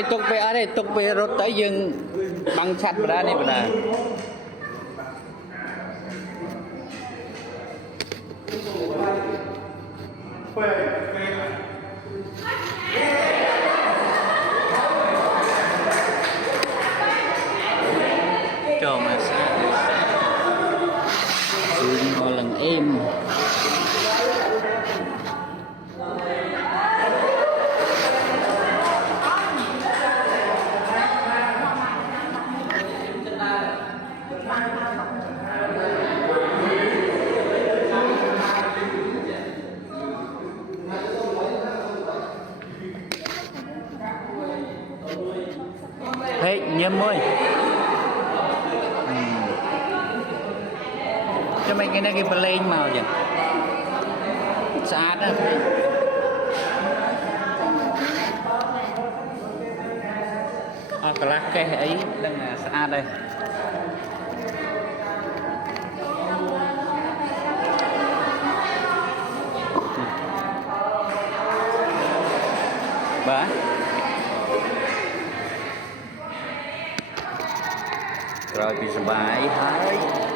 ai tục về ở đây tục về rồi tới dừng bằng chặt ra đi bà cho mà một lần em hey nhâm ơi cho mấy cái này cái plane màu chứ sát á cái lá cây ấy đang là sát đây bà rồi bị sờ bài hái